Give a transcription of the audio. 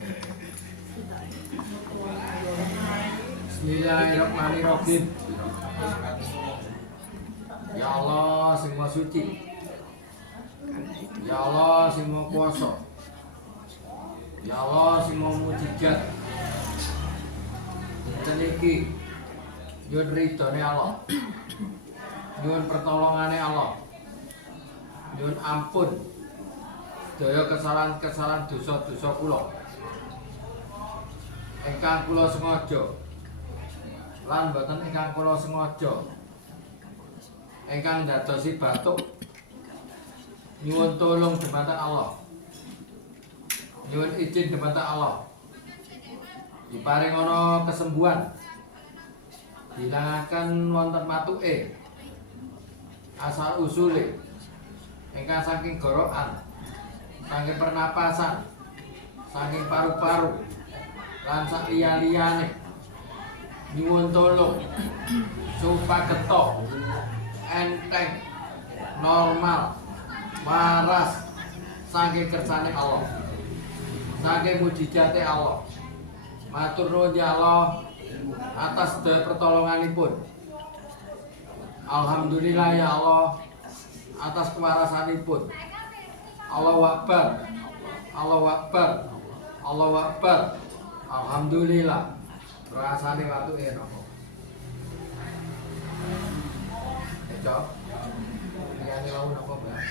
Bismillahirrahmanirrahim. Ya Allah sing Maha Suci. Ya Allah sing Maha Kuwasa. Ya Allah sing Maha Mujizat. Dinten iki nyuwun ridhone Allah. Nyuwun pertolongane Allah. Nyuwun ampun sedaya kesalahan-kesalahan dosa-dosa kula. Ingkang kula sengaja lan boten ingkang kula sengaja. Ingkang dadosi batuk nyuwun tulung dhumateng Allah. Nyuwun izin dhumateng Allah. Diparing ana kesembuhan. Dilangaken wonten matuke. Asal usule ingkang saking gorokan, saking pernapasan, saking paru-paru lan sak liya-liyane. Nyuwun tulung supageto enteng normal waras saking kersane Allah, saking mujizate Allah. Matur nuwun ya Allah atas sedaya pertolonganipun. Alhamdulillah ya Allah atas kewarasanipun. Allahu Akbar, Allahu Akbar, Allahu Akbar. Alhamdulillah. Rasane watuke napa? Cok. Liyane wau napa, Mbak?